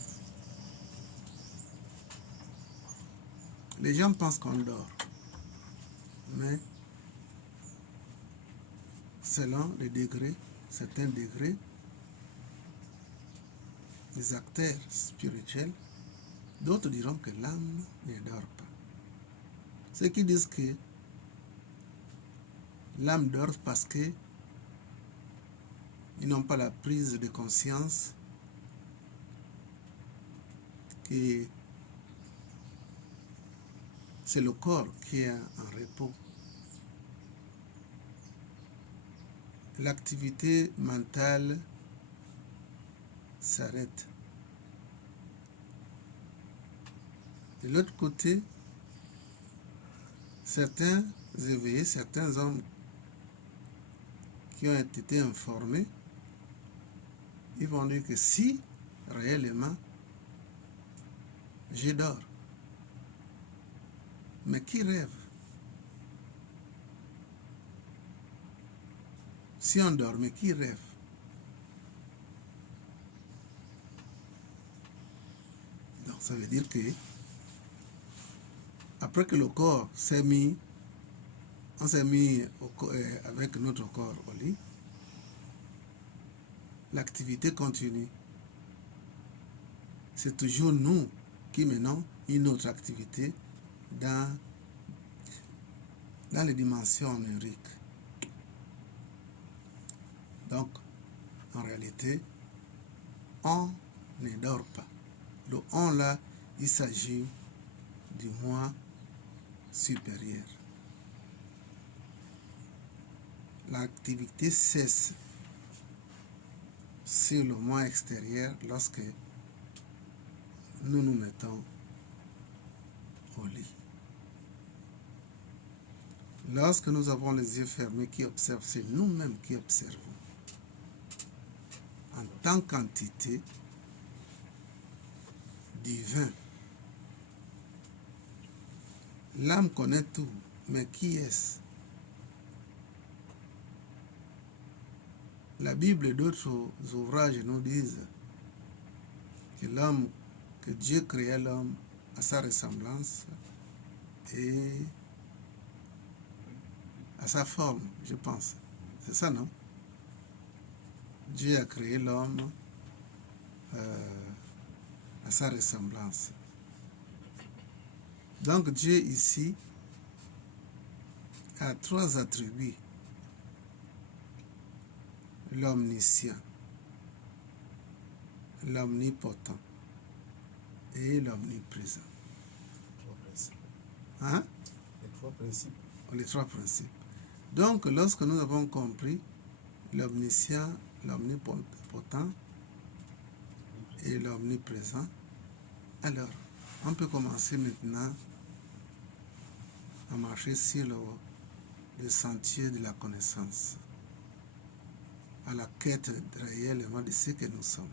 Les gens pensent qu'on dort, mais selon les degrés, certains degrés, les acteurs spirituels, d'autres diront que l'âme ne dort pas. Ceux qui disent que l'âme dort parce que ils n'ont pas la prise de conscience que c'est le corps qui est en repos. L'activité mentale s'arrête. De l'autre côté, certains éveillés, certains hommes qui ont été informés, ils vont dire que si réellement je dors, mais qui rêve? Si on dort, mais qui rêve? Donc ça veut dire que après que le corps s'est mis, on s'est mis avec notre corps au lit, l'activité continue. C'est toujours nous qui menons une autre activité dans les dimensions oniriques. Donc, en réalité, on ne dort pas. Le on là, il s'agit du moi supérieur. L'activité cesse sur le moi extérieur lorsque nous nous mettons au lit. Lorsque nous avons les yeux fermés qui observent, c'est nous-mêmes qui observons. En tant qu'entité divine, l'âme connaît tout, mais qui est-ce? La Bible et d'autres ouvrages nous disent que Dieu créa l'homme à sa ressemblance et à sa forme, je pense. C'est ça, non? Dieu a créé l'homme à sa ressemblance. Donc Dieu ici a trois attributs. L'omniscient, l'omnipotent et l'omniprésent. Hein? Les trois principes. Donc, lorsque nous avons compris l'omniscient, l'omnipotent et l'omniprésent, alors, on peut commencer maintenant à marcher sur le sentier de la connaissance, à la quête réellement de ce que nous sommes.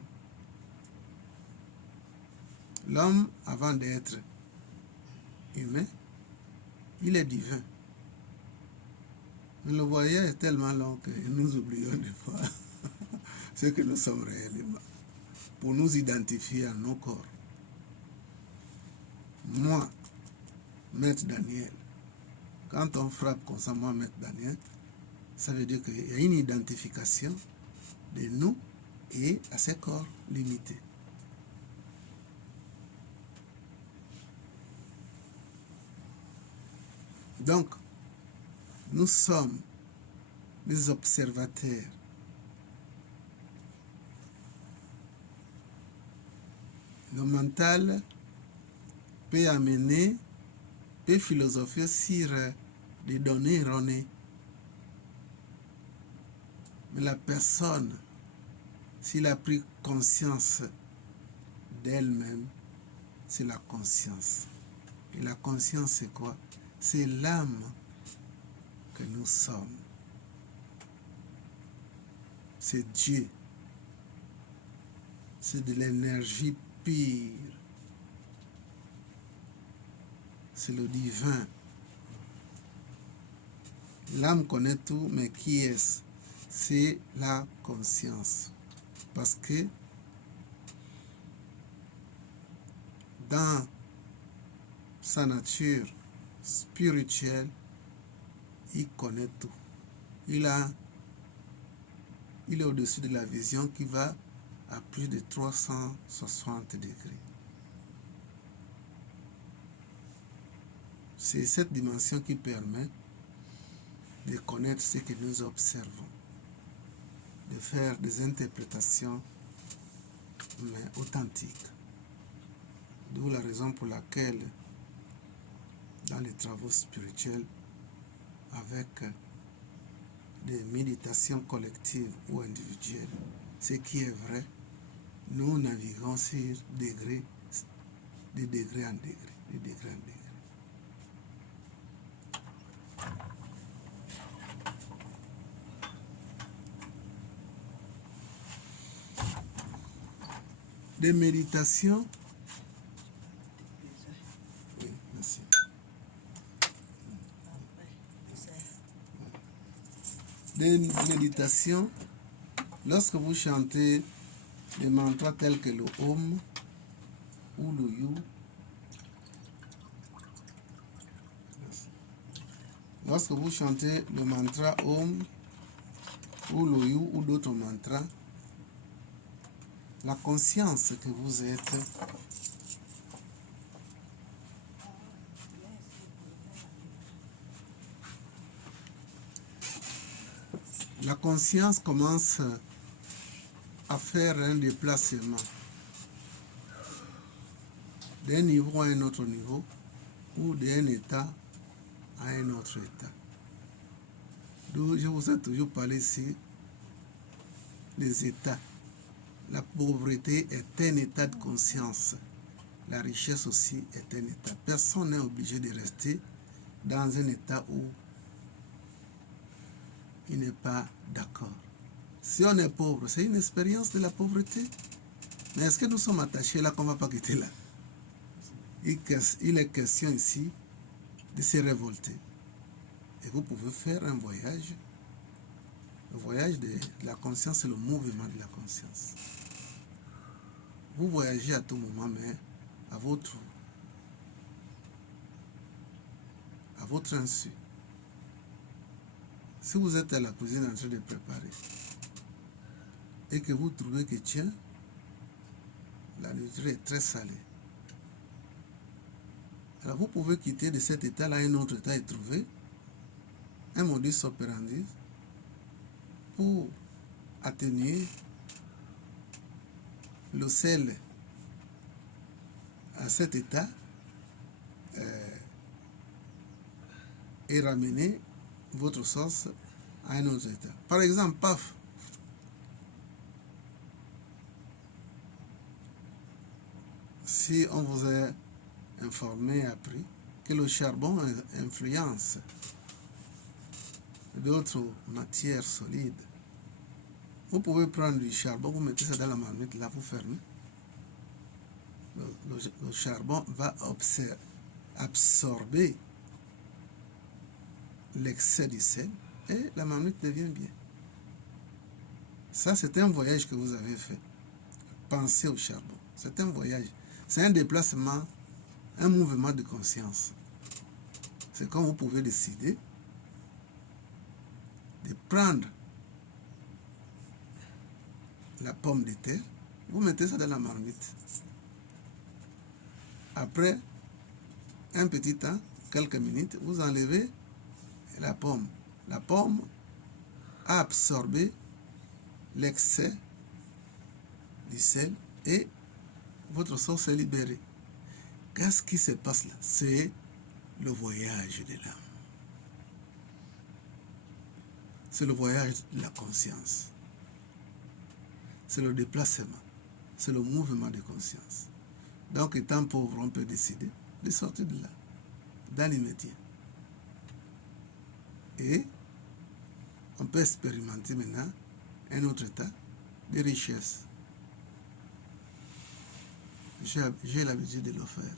L'homme, avant d'être humain, il est divin. Mais le voyage est tellement long que nous oublions de voir ce que nous sommes réellement, pour nous identifier à nos corps. Moi, Maître Daniel, quand on frappe comme ça, moi, Maître Daniel, ça veut dire qu'il y a une identification de nous et à ces corps limités. Donc, nous sommes des observateurs. Le mental peut amener, peut philosopher sur des données erronées. Mais la personne, s'il a pris conscience d'elle-même, c'est la conscience. Et la conscience, c'est quoi? C'est l'âme que nous sommes. C'est Dieu. C'est de l'énergie pure. C'est le divin. L'âme connaît tout, mais qui est-ce? C'est la conscience. Parce que dans sa nature spirituelle, il connaît tout. Il est au-dessus de la vision qui va à plus de 360 degrés. C'est cette dimension qui permet de connaître ce que nous observons, de faire des interprétations mais authentiques. D'où la raison pour laquelle, dans les travaux spirituels, avec des méditations collectives ou individuelles, ce qui est vrai, nous naviguons sur degré, de degré en degré, de degré en degré. Des méditations. Oui, merci. Des méditations, lorsque vous chantez des mantras tels que le Om ou le You, lorsque vous chantez le mantra Om ou le You ou d'autres mantras, la conscience que vous êtes la conscience commence à faire un déplacement d'un niveau à un autre niveau ou d'un état à un autre état. Donc, je vous ai toujours parlé ici des états. La pauvreté est un état de conscience. La richesse aussi est un état. Personne n'est obligé de rester dans un état où il n'est pas d'accord. Si on est pauvre, c'est une expérience de la pauvreté. Mais est-ce que nous sommes attachés là qu'on ne va pas quitter là? Il est question ici de se révolter. Et vous pouvez faire un voyage. Le voyage de la conscience, c'est le mouvement de la conscience. Vous voyagez à tout moment, mais à votre insu. Si vous êtes à la cuisine en train de préparer et que vous trouvez que tiens, la nourriture est très salée, alors vous pouvez quitter de cet état-là un autre état et trouver un modus operandi pour atténuer le sel à cet état et ramener votre sauce à un autre état. Par exemple, paf, si on vous a informé, appris que le charbon influence d'autres matières solides, vous pouvez prendre du charbon, vous mettez ça dans la marmite, là vous fermez. Le charbon va absorber l'excès du sel et la marmite devient bien. Ça, c'est un voyage que vous avez fait. Pensez au charbon. C'est un voyage. C'est un déplacement, un mouvement de conscience. C'est comme vous pouvez décider de prendre la pomme de terre, vous mettez ça dans la marmite. Après un petit temps, quelques minutes, vous enlevez la pomme. La pomme a absorbé l'excès du sel et votre sauce est libérée. Qu'est-ce qui se passe là? C'est le voyage de l'âme. C'est le voyage de la conscience. C'est le déplacement. C'est le mouvement de conscience. Donc, étant pauvre, on peut décider de sortir de là, dans l'immédiat. Et on peut expérimenter maintenant un autre état de richesse. J'ai l'habitude de le faire.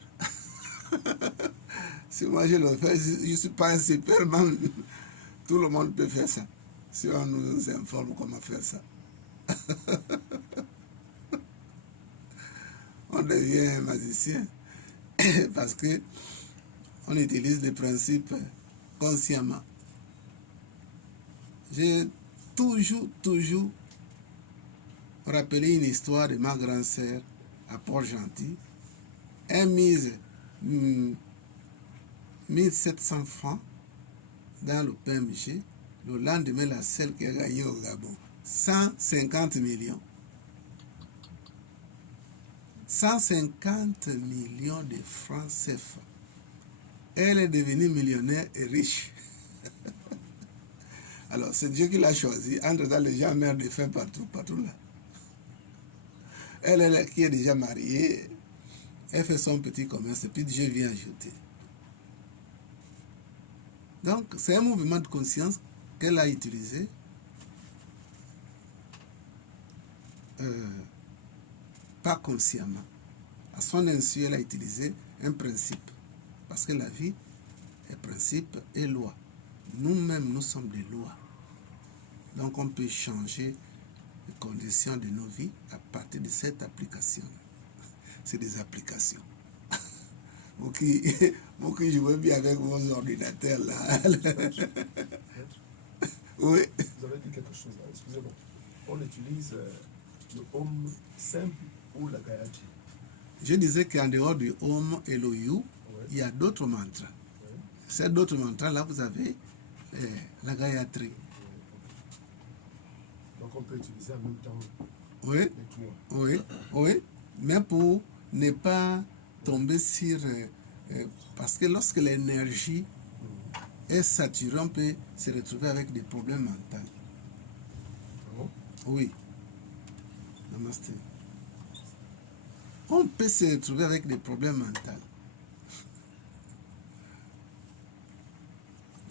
Si moi je le fais, je ne suis pas un superman. Tout le monde peut faire ça. Si on nous informe comment faire ça. On devient magicien parce que on utilise les principes consciemment. J'ai toujours rappelé une histoire de ma grande sœur à Port-Gentil. Elle mise 1700 francs dans le PMG. Le lendemain, la seule qui a gagné au Gabon, 150 millions. 150 millions de francs CFA. Elle est devenue millionnaire et riche. Alors, c'est Dieu qui l'a choisi. Entre-temps, les gens meurent de faim partout là. Elle qui est déjà mariée, elle fait son petit commerce et puis Dieu vient ajouter. Donc, c'est un mouvement de conscience qu'elle a utilisé pas consciemment. À son insu, elle a utilisé un principe. Parce que la vie est principe et loi. Nous-mêmes, nous sommes des lois. Donc, on peut changer les conditions de nos vies à partir de cette application. C'est des applications. Vous qui jouez bien avec vos ordinateurs, là. Oui. Vous avez dit quelque chose là, excusez-moi. On utilise le Om simple ou la Gayatri. Je disais qu'en dehors du Om et le You, il y a d'autres mantras. Ces d'autres mantras-là, vous avez la Gayatri. Donc on peut utiliser en même temps Oui, les trois. oui, mais pour ne pas tomber sur... parce que lorsque l'énergie est saturée, on peut se retrouver avec des problèmes mentaux. Bon. Oui. Namasté. On peut se retrouver avec des problèmes mentaux.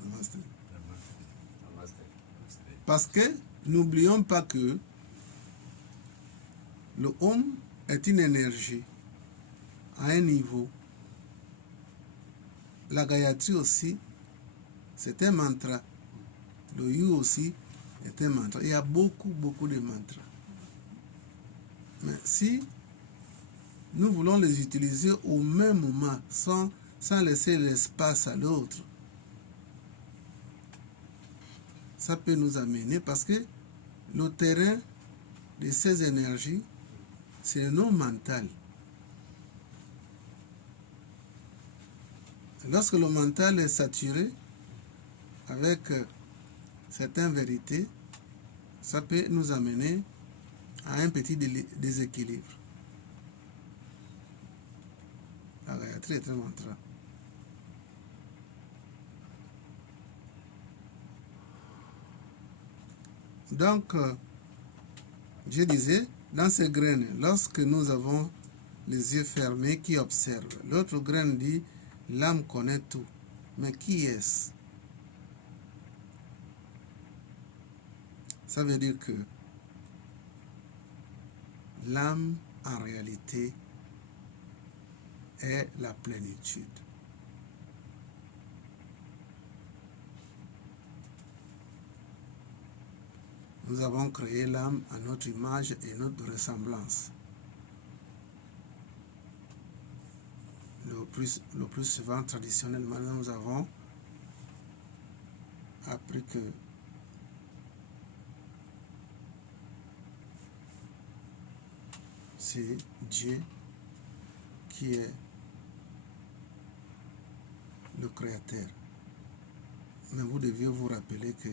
Namasté. Parce que n'oublions pas que le Om est une énergie à un niveau. La Gayatri aussi, c'est un mantra. Le You aussi est un mantra. Il y a beaucoup de mantras. Mais si nous voulons les utiliser au même moment, sans laisser l'espace à l'autre, ça peut nous amener, parce que le terrain de ces énergies, c'est le non mental. Lorsque le mental est saturé avec certaines vérités, ça peut nous amener à un petit déséquilibre. La Gayatri est un mantra. Donc, je disais, dans ces graines, lorsque nous avons les yeux fermés qui observent, l'autre graine dit, l'âme connaît tout. Mais qui est-ce? Ça veut dire que l'âme, en réalité, est la plénitude. Nous avons créé l'âme à notre image et notre ressemblance. Le plus souvent, traditionnellement, nous avons appris que c'est Dieu qui est le Créateur. Mais vous deviez vous rappeler que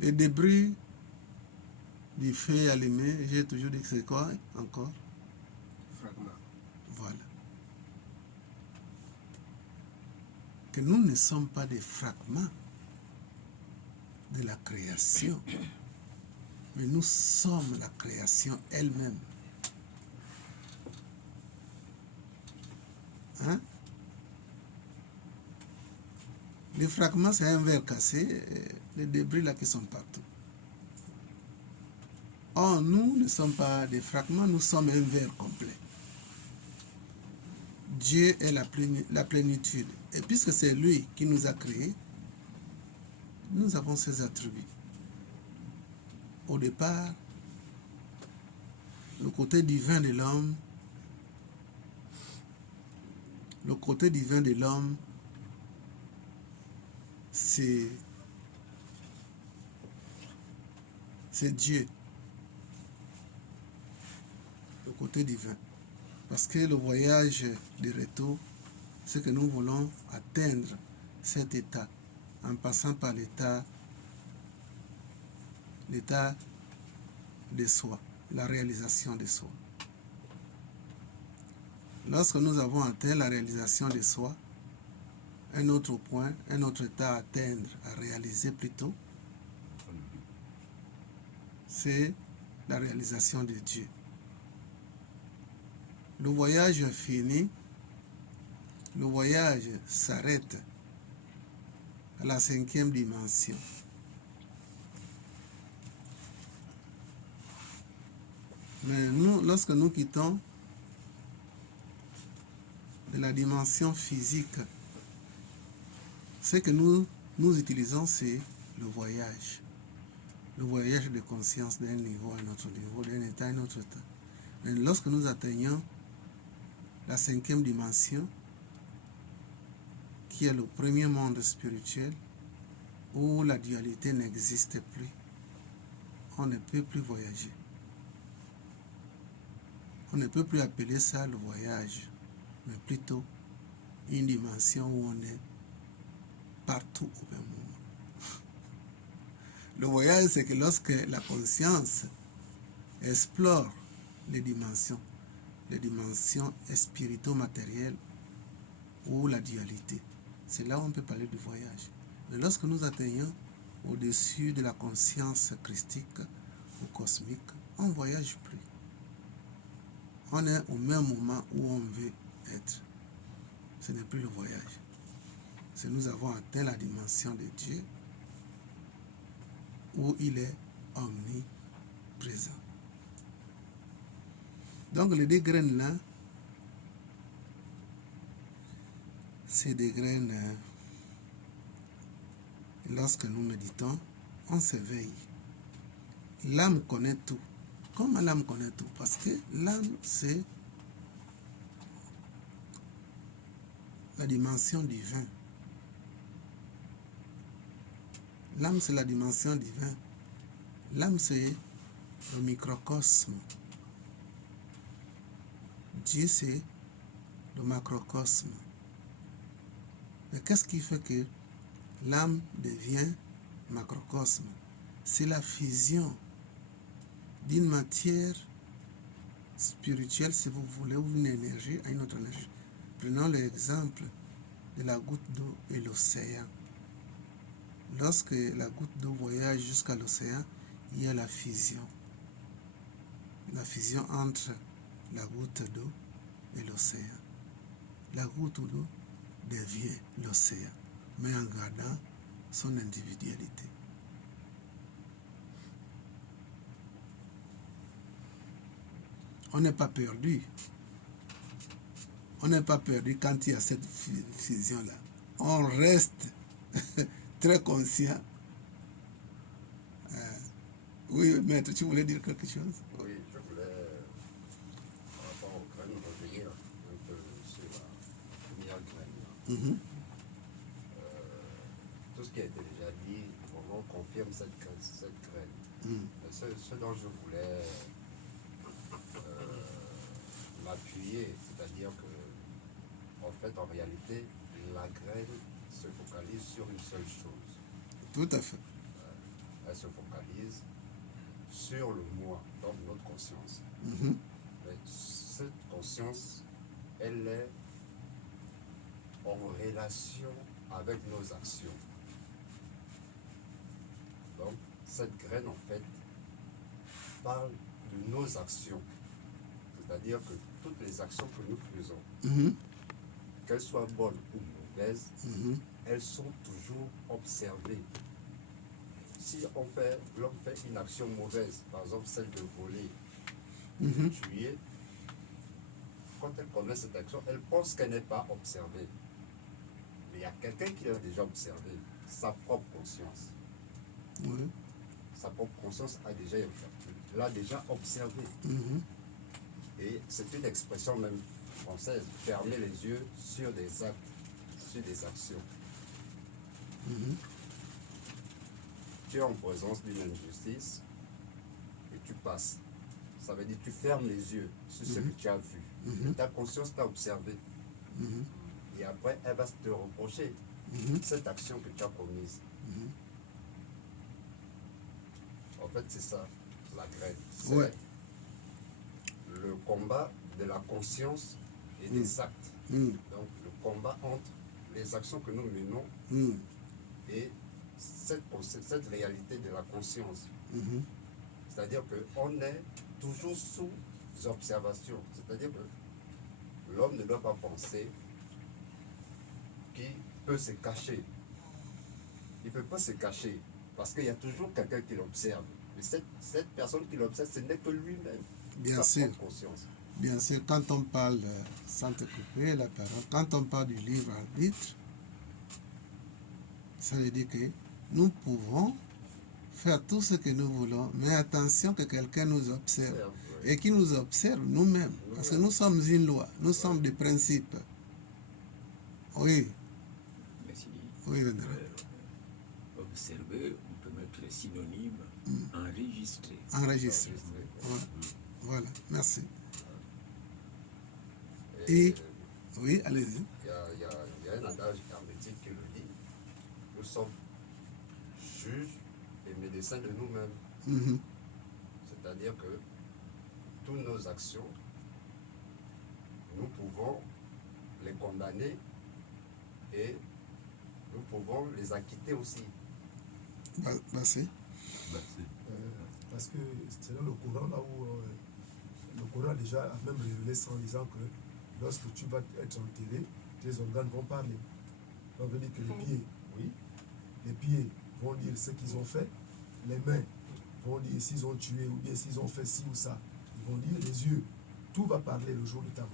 les débris du feu allumé, j'ai toujours dit que c'est quoi encore? Fragment. Voilà. Que nous ne sommes pas des fragments. de la création, mais nous sommes la création elle-même. Hein? Les fragments, c'est un verre cassé, les débris là qui sont partout. Or, nous ne sommes pas des fragments, nous sommes un verre complet. Dieu est la plénitude. Et puisque c'est lui qui nous a créés, nous avons ses attributs. Au départ, le côté divin de l'homme, c'est Dieu. Le côté divin. Parce que le voyage de retour, c'est que nous voulons atteindre cet état en passant par l'état de soi, la réalisation de soi. Lorsque nous avons atteint la réalisation de soi, un autre point, un autre état à atteindre, à réaliser plutôt, c'est la réalisation de Dieu. Le voyage est fini, le voyage s'arrête à la 5e dimension. Mais nous, lorsque nous quittons de la dimension physique, ce que nous utilisons, c'est le voyage de conscience d'un niveau à un autre niveau, d'un état à un autre état. Mais lorsque nous atteignons la 5e dimension, qui est le premier monde spirituel, où la dualité n'existe plus, on ne peut plus voyager. On ne peut plus appeler ça le voyage, mais plutôt une dimension où on est partout au même moment. Le voyage, c'est que lorsque la conscience explore les dimensions spirito-matérielles ou la dualité, c'est là où on peut parler de voyage. Mais lorsque nous atteignons au-dessus de la conscience christique ou cosmique, on ne voyage plus. On est au même moment où on veut être. Ce n'est plus le voyage. C'est nous avons atteint la dimension de Dieu où il est omniprésent. Donc les deux graines là, c'est des graines, lorsque nous méditons, on s'éveille. L'âme connaît tout. Comment l'âme connaît tout? Parce que l'âme, c'est la dimension divine. L'âme, c'est la dimension divine. L'âme, c'est le microcosme. Dieu, c'est le macrocosme. Mais qu'est-ce qui fait que l'âme devient macrocosme? C'est la fusion d'une matière spirituelle, si vous voulez, ou une énergie à une autre énergie. Prenons l'exemple de la goutte d'eau et l'océan. Lorsque la goutte d'eau voyage jusqu'à l'océan, il y a la fusion. La fusion entre la goutte d'eau et l'océan. La goutte d'eau devient l'océan, mais en gardant son individualité. On n'est pas perdu. On n'est pas perdu quand il y a cette fusion-là. On reste très conscient. Oui, maître, tu voulais dire quelque chose? Oui, je voulais, par rapport aux graines, revenir un peu sur la première graine. Tout ce qui a été déjà dit, vraiment confirme cette graine. Ce dont je voulais m'appuyer, c'est-à-dire que, en fait, en réalité, la graine se focalise sur une seule chose. Tout à fait. Elle se focalise sur le moi, donc notre conscience. Mais cette conscience, elle est en relation avec nos actions. cette graine, en fait, parle de nos actions. C'est-à-dire que toutes les actions que nous faisons, Mhm. qu'elles soient bonnes ou mauvaises, Mhm. elles sont toujours observées. Si l'homme fait une action mauvaise, par exemple celle de voler, de tuer, quand elle commet cette action, elle pense qu'elle n'est pas observée. Mais il y a quelqu'un qui l'a déjà observé, sa propre conscience. Oui. Sa propre conscience l'a déjà observé. Mhm. Et c'est une expression même française, fermer les yeux sur des actes, sur des actions. Mhm. Tu es en présence d'une injustice et tu passes. Ça veut dire que tu fermes les yeux sur ce que tu as vu. Mhm. Ta conscience t'a observé. Mhm. Et après, elle va te reprocher Mhm. cette action que tu as commise. Mhm. En fait, c'est ça, la graine. C'est Ouais. le combat de la conscience et des actes. Mhm. Donc, le combat entre les actions que nous menons Mhm. et cette réalité de la conscience. Mhm. C'est-à-dire qu'on est toujours sous observation. C'est-à-dire que l'homme ne doit pas penser qu'il peut se cacher. Il ne peut pas se cacher parce qu'il y a toujours quelqu'un qui l'observe. Mais cette personne qui l'observe, ce n'est que lui-même. Bien sa sûr. propre conscience. Bien sûr, quand on parle, sans te couper la parole, quand on parle du livre arbitre, ça veut dire que nous pouvons faire tout ce que nous voulons, mais attention que quelqu'un nous observe et qui nous observe nous-mêmes, parce que nous sommes une loi, nous sommes des principes. Oui, Merci. oui, Vénéral. Observer, on peut mettre le synonyme enregistrer. Enregistré. Enregistré. Voilà, merci. Et Et, oui, allez-y. il y a un adage hermétique qui le dit. Nous sommes juges et médecins de nous-mêmes. Mhm. C'est-à-dire que toutes nos actions, nous pouvons les condamner et nous pouvons les acquitter aussi. Merci. Merci. Parce que c'est dans le Coran là où le Coran déjà a même révélé ça en disant que lorsque tu vas être enterré, tes organes vont parler. On veut dire que les pieds, oui, les pieds vont dire ce qu'ils ont fait, les mains vont dire s'ils ont tué ou bien s'ils ont fait ci ou ça. Ils vont dire les yeux. Tout va parler le jour de ta mort.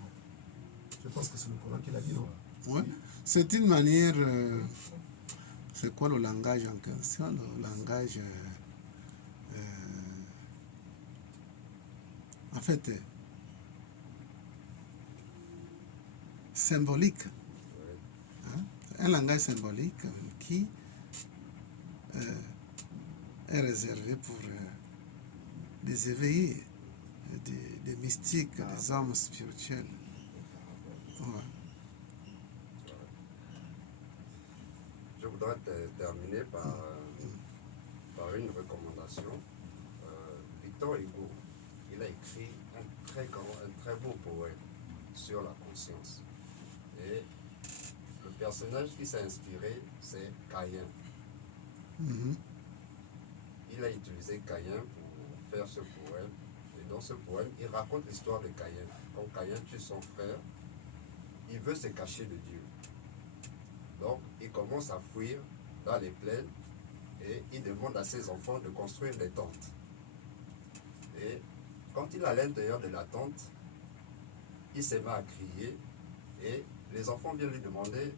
Je pense que c'est le Coran qui l'a dit, non? Ouais. C'est une manière. C'est quoi le langage en question? Le langage. En fait, symbolique. Hein? Un langage symbolique qui est réservé pour des éveillés, des mystiques, des hommes spirituels. Ouais. Je voudrais terminer par une recommandation. Victor Hugo, il a écrit un très beau poème sur la conscience. Et le personnage qui s'est inspiré, c'est Caïn. Mhm. Il a utilisé Caïn pour faire ce poème. Et dans ce poème, il raconte l'histoire de Caïn. Quand Caïn tue son frère, il veut se cacher de Dieu. Donc, il commence à fuir dans les plaines et il demande à ses enfants de construire des tentes. Et quand il est à l'intérieur de la tente, il se met à crier et les enfants viennent lui demander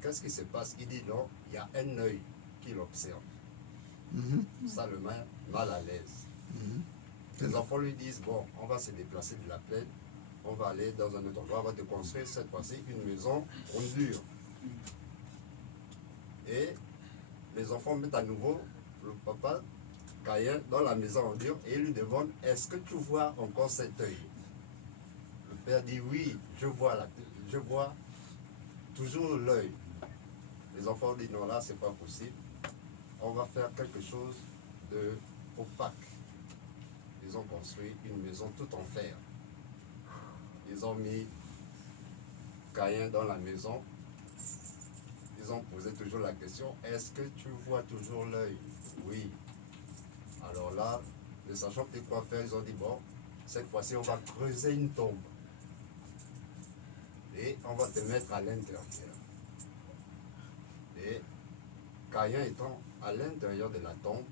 qu'est-ce qui se passe. Il dit non, il y a un œil qui l'observe. Mhm. Ça le met mal à l'aise. Mhm. Les enfants lui disent bon, on va se déplacer de la plaine, on va aller dans un autre endroit, on va te construire cette fois-ci une maison en dur. Et les enfants mettent à nouveau le papa Caïn dans la maison en dur et il lui demande est-ce que tu vois encore cet œil? Le père dit oui, je vois toujours l'œil. Les enfants disent non, là c'est pas possible, on va faire quelque chose de opaque. Ils ont construit une maison tout en fer. Ils ont mis Caïn dans la maison. ils ont posé toujours la question, est-ce que tu vois toujours l'œil? Oui. Alors là, ne sachant plus quoi faire, ils ont dit, bon, cette fois-ci, on va creuser une tombe. Et on va te mettre à l'intérieur. Et Caïn étant à l'intérieur de la tombe,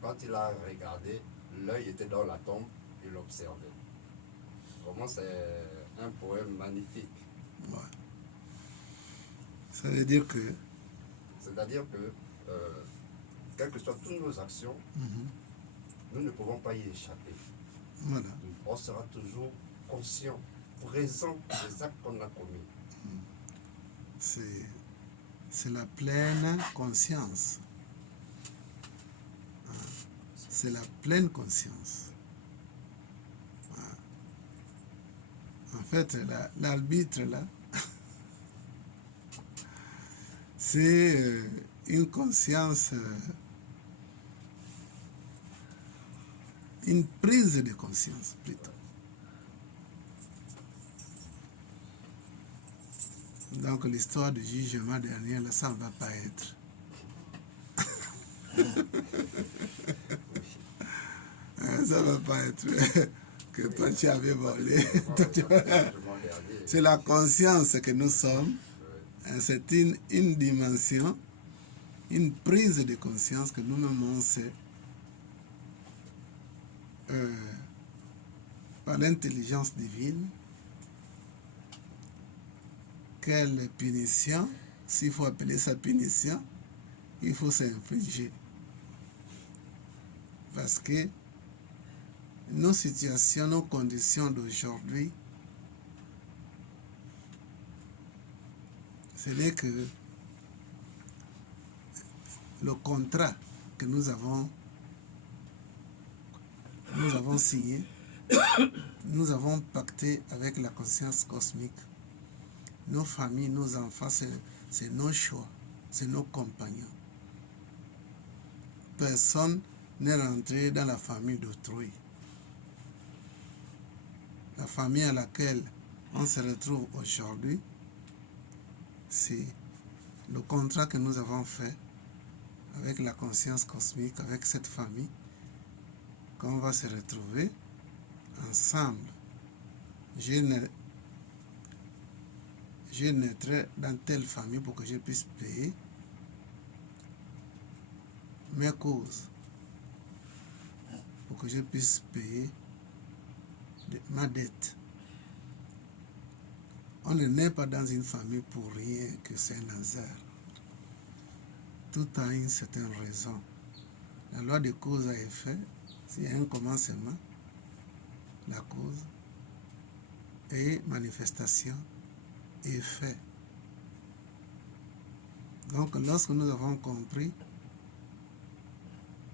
quand il a regardé, l'œil était dans la tombe, il l'observait. Vraiment, c'est un poème magnifique. Ouais. Ça veut dire que C'est-à-dire que, quelles que soient toutes nos actions, nous ne pouvons pas y échapper. voilà, On sera toujours conscient, présent des actes qu'on a commis. c'est la pleine conscience. C'est la pleine conscience. En fait, l'arbitre, là, c'est une conscience, une prise de conscience plutôt. Donc l'histoire du jugement dernier, là, ça ne va pas être. Ça ne va pas être que toi tu avais volé. C'est la conscience que nous sommes. C'est une dimension, une prise de conscience que nous-mêmes on sait par l'intelligence divine. Quelle punition, s'il faut appeler ça punition, il faut s'infliger. Parce que nos situations, nos conditions d'aujourd'hui, ce n'est que le contrat que nous avons signé, nous avons pacté avec la conscience cosmique. Nos familles, nos enfants, c'est nos choix, c'est nos compagnons. Personne n'est rentré dans la famille d'autrui. La famille à laquelle on se retrouve aujourd'hui, c'est le contrat que nous avons fait avec la conscience cosmique, avec cette famille, qu'on va se retrouver ensemble. Je naîtrai dans telle famille pour que je puisse payer mes causes, pour que je puisse payer ma dette. On ne naît pas dans une famille pour rien, que c'est un hasard. Tout a une certaine raison. La loi de cause à effet, s'il y a un commencement, la cause et manifestation, effet. Donc lorsque nous avons compris